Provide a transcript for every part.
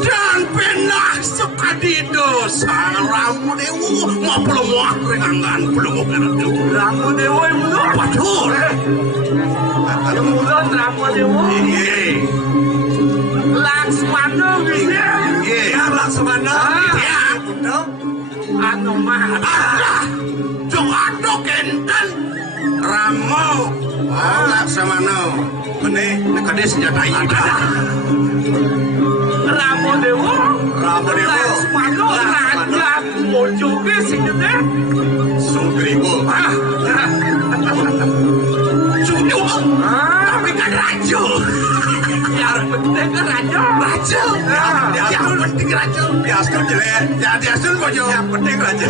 Dan penah sekadido sang Ramu Dewo ngobrol rengangan belum ngerti Ramu Dewo yang mulut betul yang mulut Ramu Dewo iya Laksmana bisa iya Laksmana iya anu mah jong ado kenten Ramo Laksamana ini nekade senjata ini Ramo Dewo Laksmana raja mojoge singene Sugriwo Sugriwo tapi kan raja yang penting kan raja yang penting raja diastur jelek ya diastur bojo yang penting raja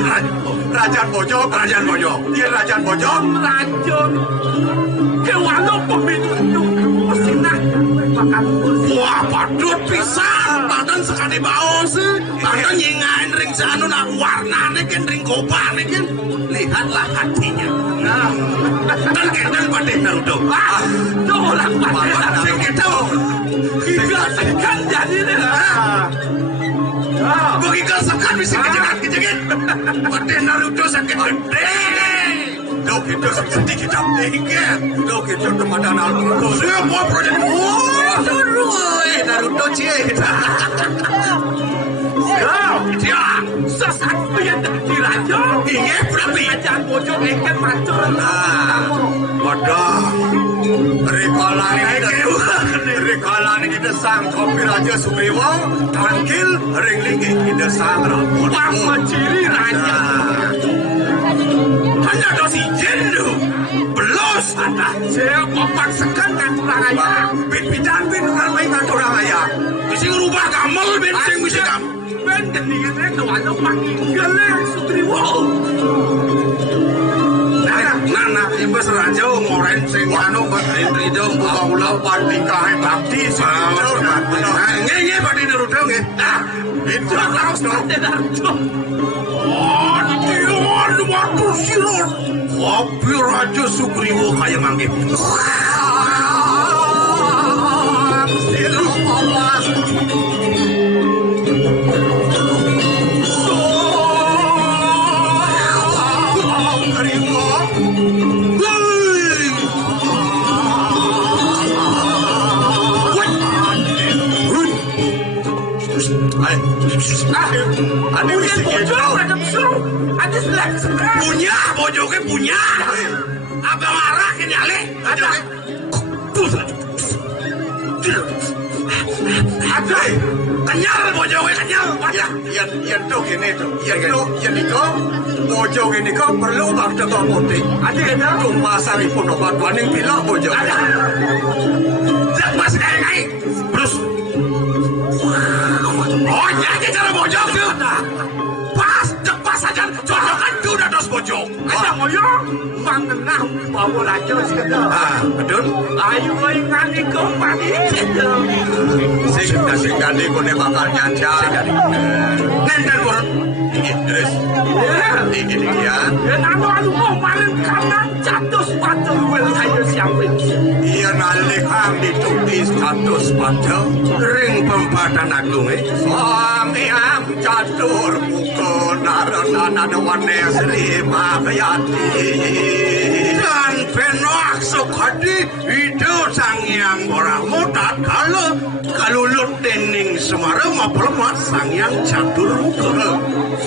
Rajaan Bojo dia Rajaan Bojo raja kewalo pemilu mesinah wah padut pisan bahkan sekali baos bahkan nyingain ring janu nak warnane kan ring kopane kan lihatlah hatinya dan kita pada Naruto tuh lah pada kita gila sekan jadi deh begitu sekan bisa kejerat pada Naruto sakit gede dok itu seperti kita pikir dok itu teman Naruto semua proyek Naruto cie dia sesuatu yang diraja iya berarti Rajaan Bojo ikan macur wadah rikalan kita sang kopi Raja Sugriwo tangkil ring linggi kita sang Ramu Dewo ciri raja hanya dosi jendu belos ada saya memaksakan ngaturang ayah bin-bidan ramai ngaturang ayah bisa ngerubah gamel bisa kamu ben gendingannya kewalau panggilnya Sugriwo Nana ibu seraja ngoren sing anu itu ulah pandika bakti nge pada Naruto nge itu laos Naruto dia waktu siror kopi Raja Sugriwo kayak manggil Ada punya bojoke punya apa marah ke nyale ada kenyal bojoke kenyal yang tuh gini tuh yang itu bojoke ini kok perlu waktu kau putih ada kena rumah sari pun obat paning bilang bojoke ada mas kayak terus oh jadi cara bojok tuh pas saja cocokan tuh udah dos bojok ada moyo mangenah bawa raja sekedar betul ayo ngani kompani sing gani kone bakal nyanja nendang kurang terus ini ya anu mau maling kanan jatuh sepatu wel ayo siapin iya nalihang ditulis jatuh sepatu ring pempatan agung suami am catur buku narana warna Sri Mahayati dan Penok sokadi itu sang yang ora modat kalulut dening Semara mapermat sang yang catur muka.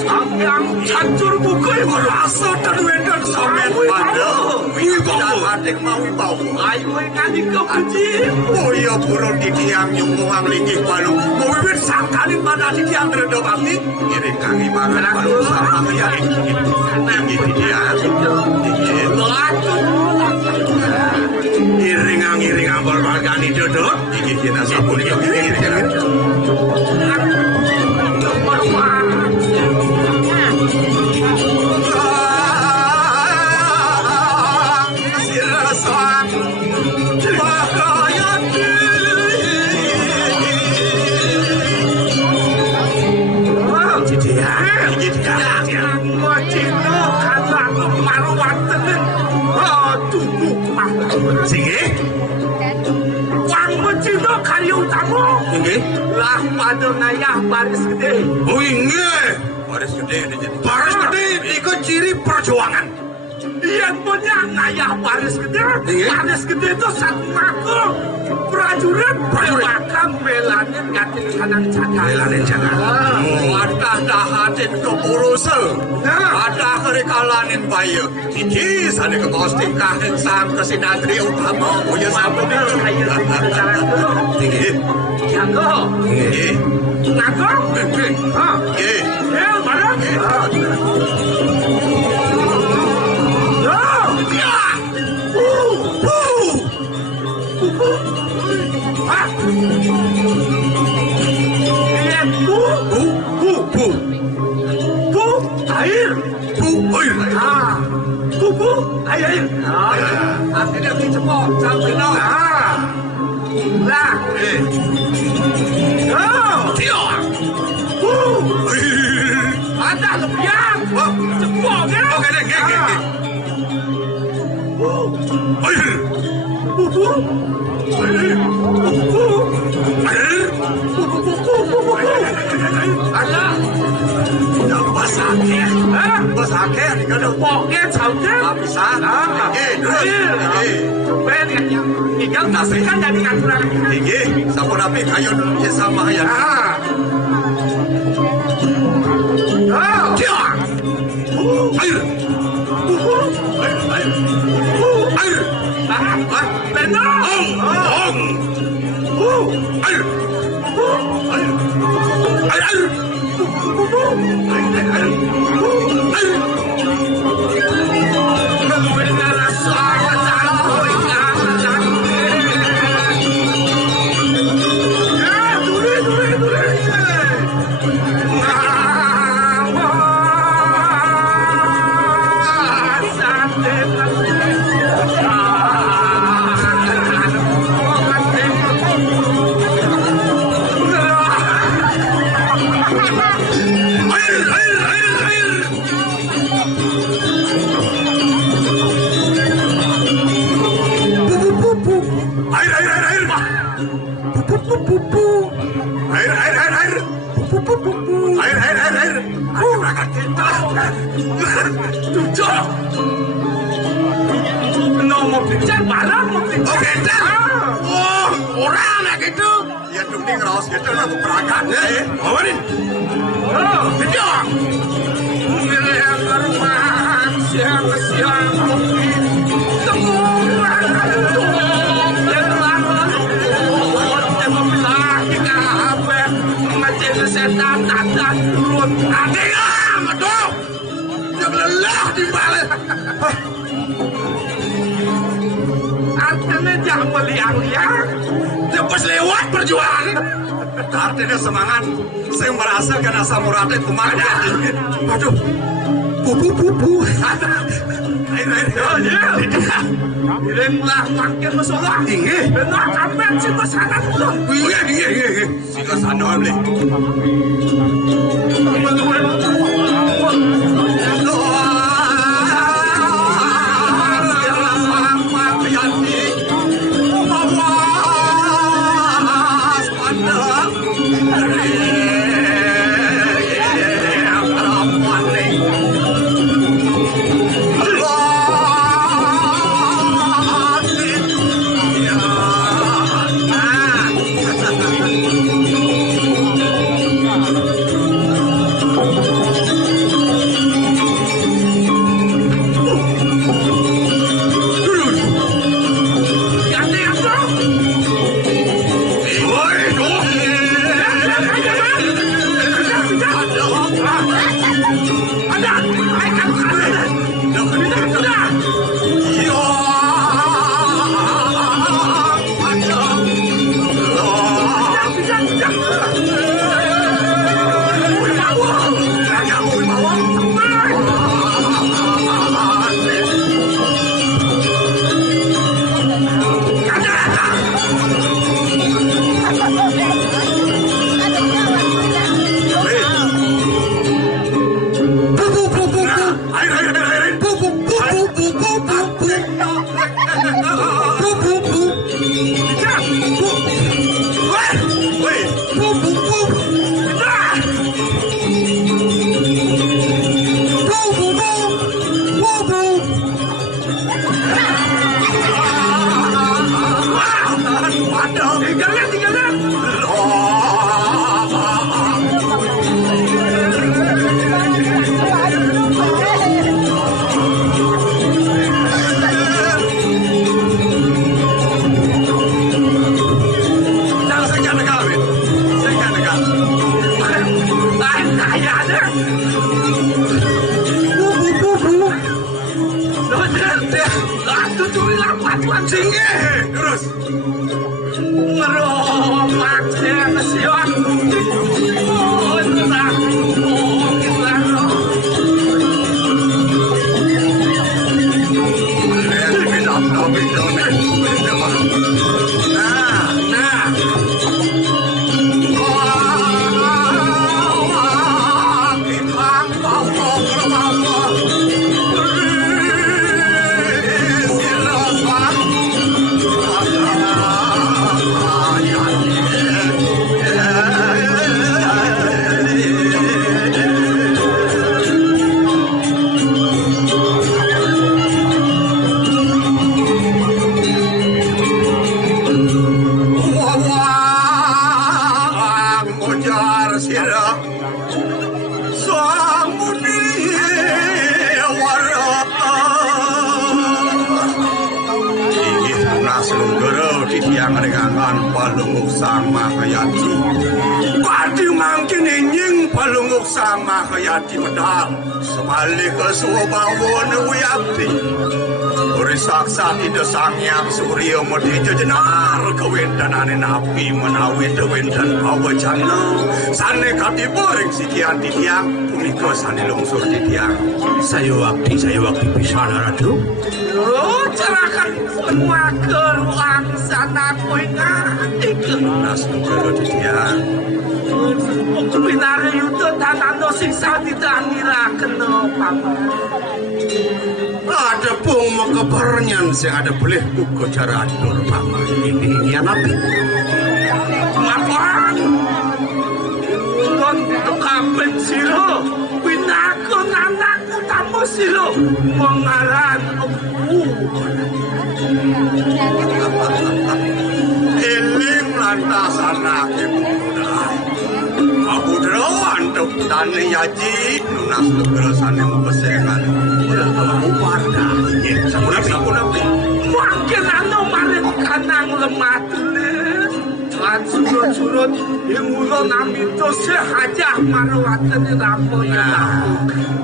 Sang yang catur muka itu rasa terwedar somet pada. Wibawa adek mau wibawa. Ayo ngani kau puji. Oh iya burung didiam yung muang lingkih balu. Mewibit sangkali pada didiam terhadap abdi. Ini kami makan balu sama yang ini dia. Iringang berwargani duduk. Iki kita sabun iki. Lah pada ngayah baris gede. Oh inge baris gede. Baris gede itu ciri perjuangan. Yang punya ngayah baris gede. Baris gede itu satu ngaku prajurit bakal melanin gatin kanan jaga. Melanin jaga. Ada dahatin kepuruse. Ada kerikalanin bayu. Iki sana kekosting kahin sang kesinadri utama. Punya sabun itu. Tinggi. Ngaku. Ngaku. Mana? Air. Akhirnya dicepok sampai nol. Lah. Ada lebihan. Cepok kan? Oke deh. Air. Ada. Pasaknya. Pasaknya juga ada pokoknya saunya. Bisa. Coba tinggal kasihkan jadi aturan. Tinggi. Sampun api kayu sama ya. Air. Air. Benar. Air. Artinya semangat, saya merasakan asam uratnya kemana? Aduh, pupu. Air. Lah makin masalah. Tinggi. Benar sampai si kesana tuh. Iya. Si kesana boleh. terus. Ngeromak yang siwak. Oh, tenang. Oh, kita palungok sang mahayati pati mangkin inying palungok sang mahayati medal semali ke suwabawon wiyakti berisaksa tidak sangyang surya mati jenar kewentanan napi menawi dewentan pawajana sane kati boreng sikian tiang punika sane lungsur tiang saya waktu bisa ratu cerakan semua ke ruang sana kuingat nas negara tiang binara yudo tanah siksa tidak ngira kena ada pun keberanian saya ada boleh buka cara atur paman ini nabi mapan untuk kapan silo binako anakku tamu silo mengaran eling lantas anak ibu Abu Derawan tuk tani yaji nunas kegerasan yang besengan udah kamu warga sapu-sapu makin anu marin kanang lemah tulis lan surut-surut yang ulo nami to sehajah marwatan rapo ya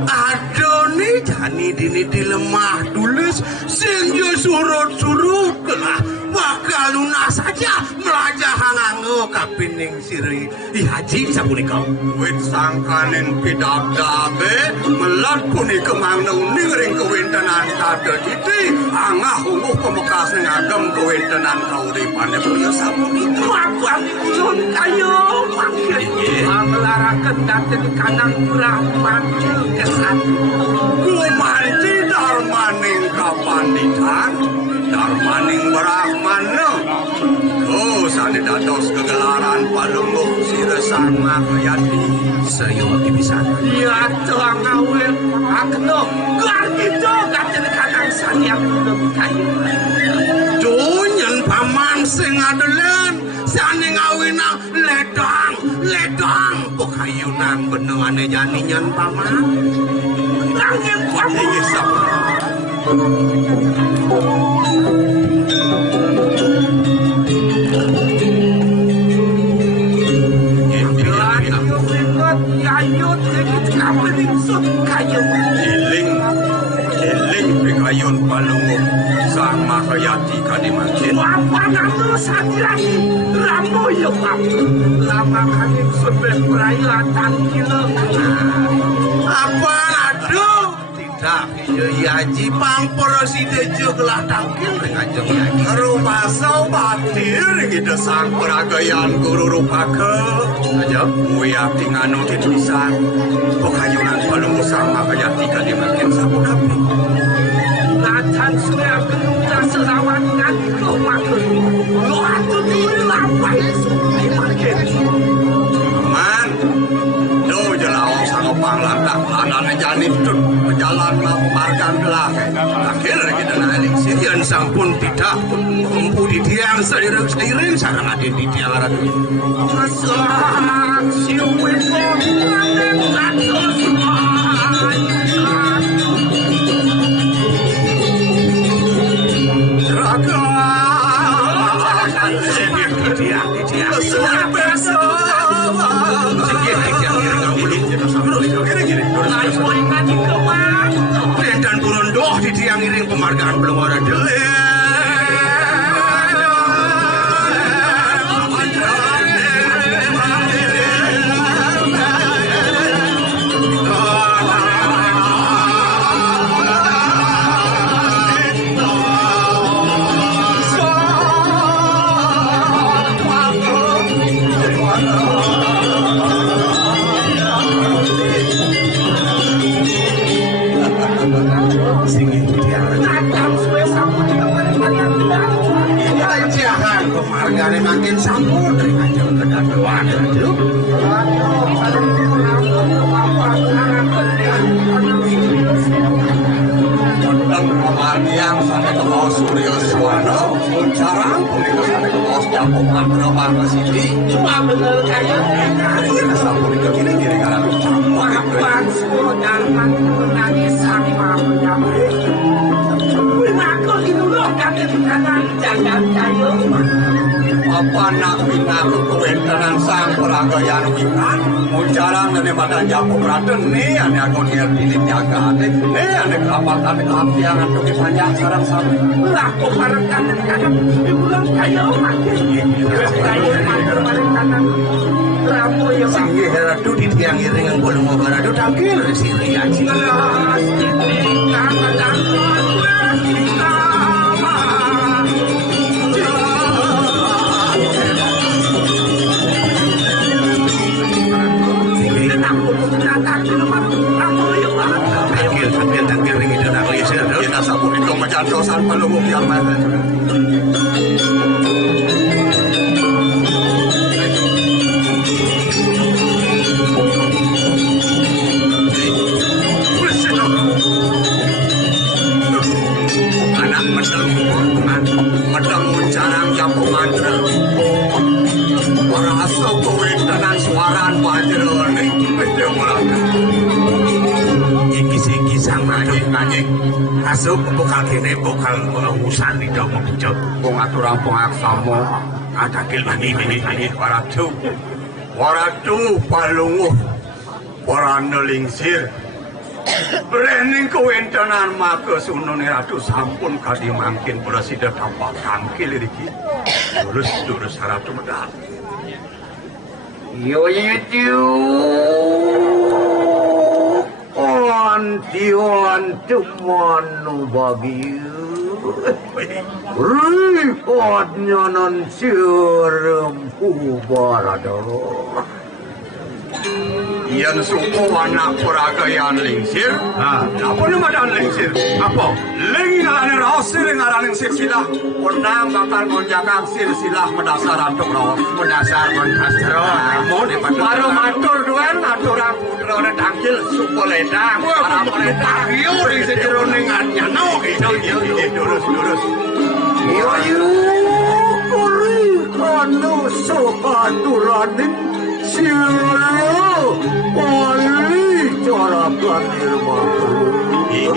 aduh nih jani dini di lemah tulis sehingga surut-surut lah bakal lunas saja melajah hangango kapining siri haji sapunika wit sangkanin pidabdabe melat punika mangna uning ring kewintenan kadal jiti angah umuh pemekas ngagem kewintenan kauripan punya sapunika mabuan ulun kayo mangkir melarakan datin kanang kurang panggil kesan kumanci darmaning kapanditan darmaning Brahmana sani dados kegelaran palungok siresang mahayati sayo aki bisa ya tuang awil akno gargito gaten kanang sanyang kayu dunyen paman sing adelan sani ngawinang ledang pokayunang benengane janinyan paman langit paman iki sapa Ayut dikit kapening sut kayu Eling pikayon palungok sang mahayati kadimantin apa nanu sadirani ramu yo lama kaning sut berperayaan kilo apa aduh tidak yaji pangporosi dejo gelah tangkil dengan jeng yaji rumah saubatir gitu sang peragayan guru rupake aja muyati nganu titulisan pokayunan palungok sang mahayati kadimantin sabun api Nathan sudah kenal selawan ngani kau makhluk lo atuh dilapai di market man do jelawang sama panglantah anane janib tut berjalan margan gelah akhir kita naling sirian sampun tidak mampu di tiang seiring sarang adik di tiang ratu masak siuwin ngomongin satu dan buron doh di tiang iring pemhargaan belum ada kanggo margane makin sampun dari kanjeng kedatuan Raju. Tentang pemargian sampai ke bawah Surya Swana, mencarang punika sampai ke bawah Jampung Mantra Marga Siti. Cuma bener kayak ini sampun ke kiri-kiri karena Wabang sepuluh jalan menangis sami mamunya. Aku diulung kami kanan jangan kayu. Apa nak bina kewenangan sang peragayan wikan? Muncarang dari badan Jampung Raden ni ane aku niat ini jaga ane. Ane kelapatan kelampiangan tuki panjang sarang sami. Laku bareng kanan kanan diulung kayu makin. Kayu makin kanan. Ramu yang sanggih heradu di tiang iring yang boleh mau beradu tangkil di sini aja. Tangkil ring itu nak lihat saya. Kita sabuk itu macam dosan pelumuk yang mana. Anak medang mencarang Jampung Mantra. Para asal kewenangan suaran banjir ini beda malam. Iki sama anjing asuk bokal kene bokal urusan di dalam bujut wong aturan pengaksama ada kilmani ini waratu palunguh warana lingsir berening kewentenan maka sunone ratu sampun kadimangkin presiden tampak tangkil iki terus ratu medal yo Anti manu bagiu Rikotnya nan sirem kubarado Iyan suku anak peragayan lingsir Apa nama dan lingsir? Apa? Lengi ngalani rausir ngalani silsilah Menang bakal menjaga silsilah mendasar antuk raus Mendasar menastro Baru matur duen aturan putra oleh tangkil suku ledang Para meledang Yuri sejeroningannya no Durus Kuri kanu sokaturanin Siro Pali Corakan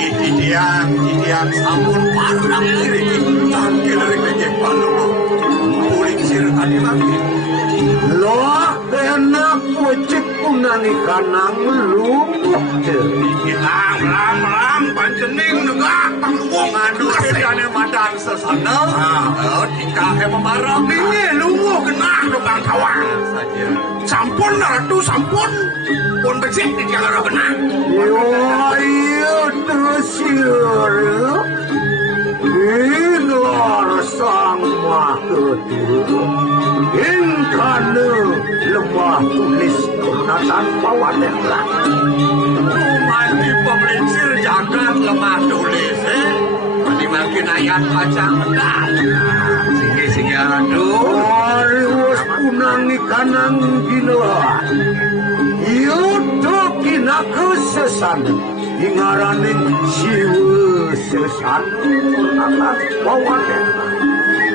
Idian sampun parang diri Tangkil ring palu Puling sir tadi lagi Loh enak wajib punani kanang lumuk Lam pancening negak Panggung ngadu sedane madan sesana Dikahe memarang ini lumuk genah nubang kawan saja Sampun ratu sampun pun becik di jalan benang Iya tersir Inglar sang mahketur Ingkana lemah tulis Tunatan pawanen lah Mandi pemelincir jagat lemah tulis Masih makin ayat pacang medal Singgi aduh Ariwas punangi kanang ginoan Yudo kina kesesan Ingaranin siwa sesan Tunatan pawanen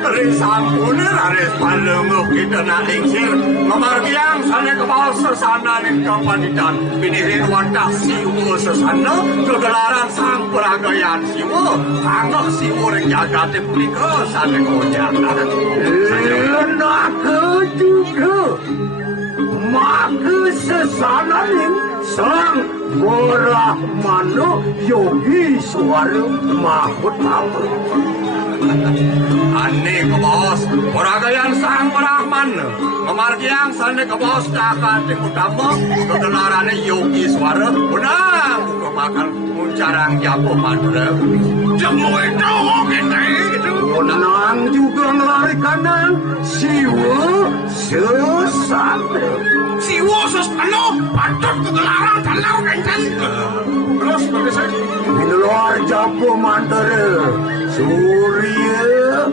Res sampun res palenguk kita nak lingsir Memargiang sana ke bawah sesana ning kampanitan Pinirin wadah siwa sesana Kegelaran sang peragayan siwa Tanggah siwa ring jagat Punika sana kojak Enak juga Maka sesana ning sang Brahmana Yogi Suara Mahutama Ane ke bos, peragayan sang Brahman Memargiang sana ke bos Dakan di utama Kegelarane Yogi Suara Benang Buka makan Muncarang Jampung Mantra Jemu itu Benang juga ngelari kanan Siwa sesat Siwa sesat Patut kegelaran tanau kencang Terus Minulor Jampung Mantra Surya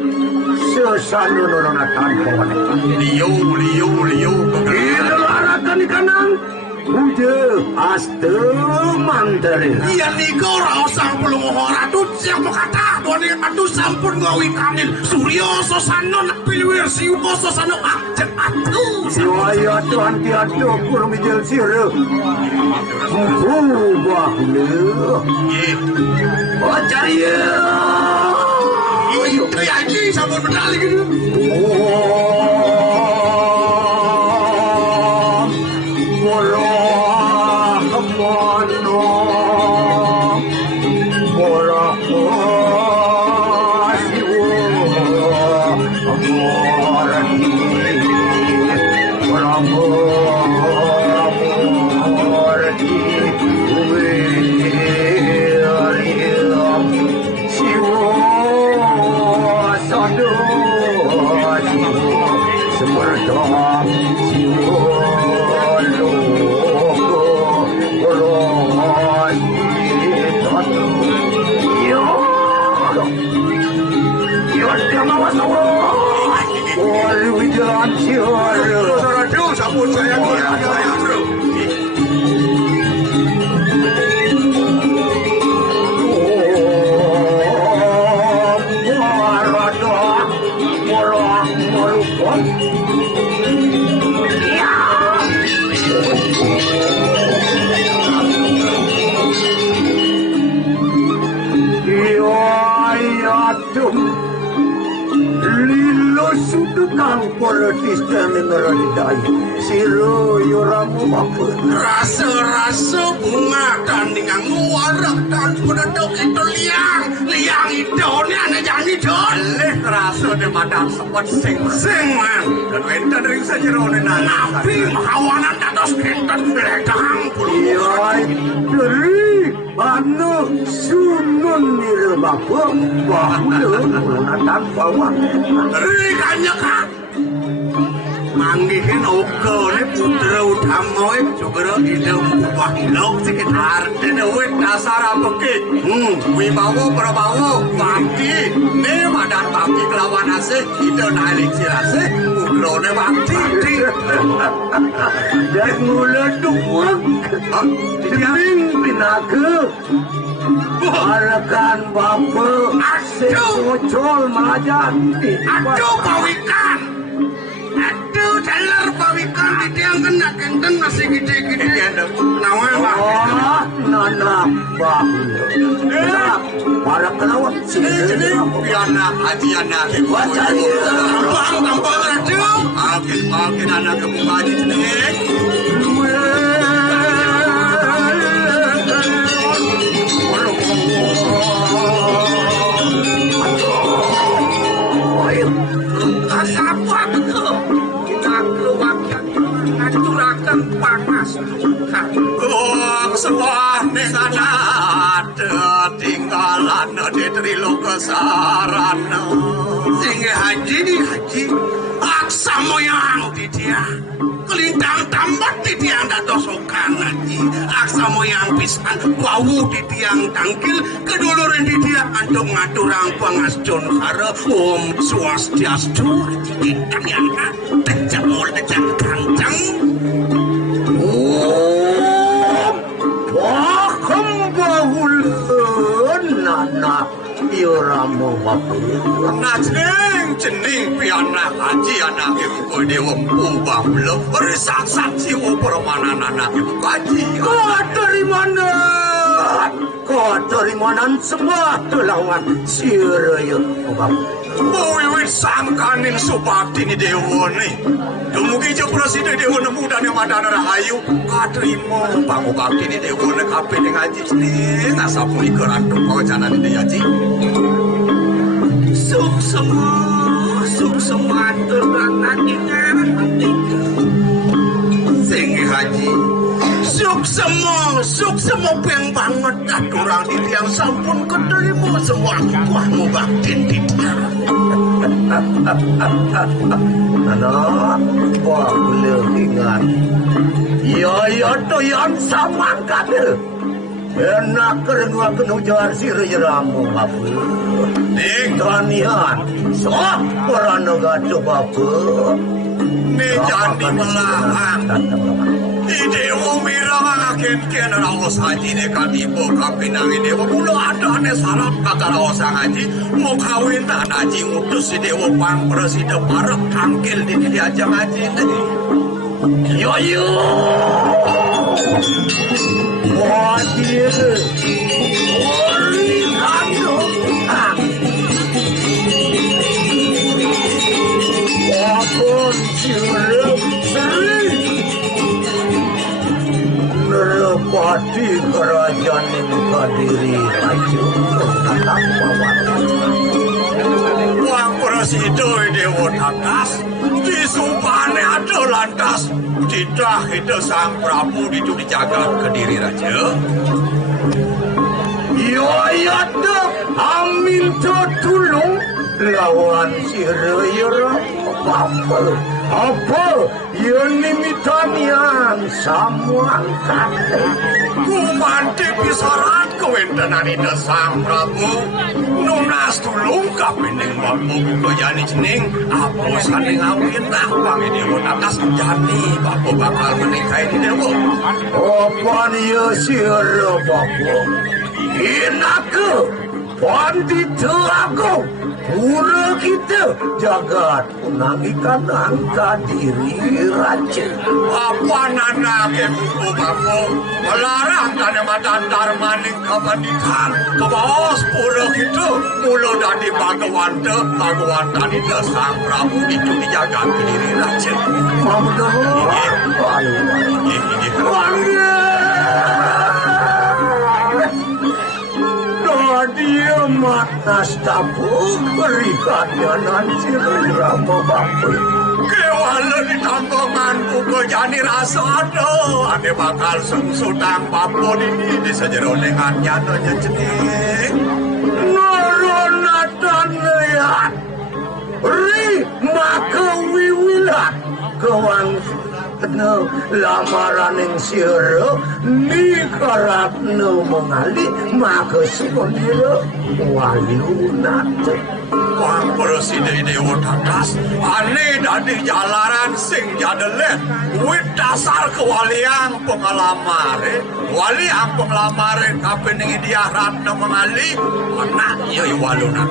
sesanun tanpa wanita. Liu. Dilarakan di kanan. Udah, aste mandarin. Iya nika ora usah pelungo ratu siapa kata doni atu sampun gawi kanil Surya Sosano pilwir siuko Sosano ajeng atu. Siwaya tuan tiado kurang mijil sirah. Bahula. Cari ya. Iya ini sampun medali gitu. Rasa bunga dan dengan warak dan berdok itu liang itu ni ane jangan idol rasa di madang sempat sing man dan enten ring sejero ni nabi mahawanan dados enten ledang iya dari anu sunun ni rebapa bahula menggunakan bawang dari kanyakan manggihin oke ni putra utama juga hidup wahlok sekitar dan wet dasar apa ke wibawa prabawa bakti ni madan bakti kelawan ase hidup nalik sirase putra ni bakti dan mula duak sering pinaga Arakan bapa sekocol majan aduh pawikan aduh dalar pawikan di yang kena kenten masih gede-gede ada nawa pak nana bahula para kelawat jadi piana haji anak bang aduh makin anak kebuka haji jenis semua nesanat tinggalan di triloka sarana sing haji aksa moyang di dia kelintang tambat di tiang datosokan haji aksa moyang pisan bau di tiang tangkil keduluran di dia antuk ngaturang pangasjon hara om swastiastu kita yang tejamul tejam kancang nana iramu bapu jeneng piana haji anak ibu dewa bahula bersat-sat siwa permanan anak ibu haji kau dari mana semua telawan siraya wiwit sangkaning subakti ni dewa ni dumugi je presiden dewa ni muda ni madana rahayu katrimo bangu bakti ni dewa ni kape ni ngaji ni nasapu ikerantuk kau jana ni haji suk semua terlanak ingat sing haji suk semua yang banget orang di tiang sampun keterima semua buahmu baktin di tiang anak wah boleh ingat ya to yang sama kata enak kerengwa kenujar siriramu bapu. Ning, Tanian, sok perana gaduh bapu. ning jandi melahang. Idewo wirang agen-ken raos haji ne katibo kapinang idewo mulo adane salam kakaraos haji mau kawin tak haji ngutus idewo pang presiden parek tangkil di diajang haji tadi. Yo. Wadir. Ori kando. Wakon sireup seri. Nerepati kerajaan ini kadiri maju tatap Wang presiden idewo takas disumpahne ada lantas tidak itu sang Prabu itu dijaga kediri raja. Yo dok, amin tulung lawan si Raya apa yang mitanian samuan kate Kumanti pisaran kewentenan ida sang Prabu nunas tulung kapining bapu kejani cening apa saling awin lah bang ini atas jani bapu bakal menikahi di dewa apa ya si Raya inake pandita aku pura kita jagat punangikan angka diri raja apa nana ke buku bapu melarang tanda madantar maning kebandikan ke bawah pura kita mula dari Bhagawan tadi sang Prabu itu dijaga kediri raja dia mata stabuk berikannya nanti rama bapu Kewala di tampungan buku jani rasa ada ane bakal sungsutang papo di sejeronengan nyatanya cening Naronatan lihat ri maka wiwilat kewang no lamaran yang siro ni karatno mengali maka sebenarnya waliunat Wang presiden dewa takas ane dari jalaran sing jadelet wit dasar kewalian pengalamare wali ang pengalamare kapening dia ratna mengali anak iya walunat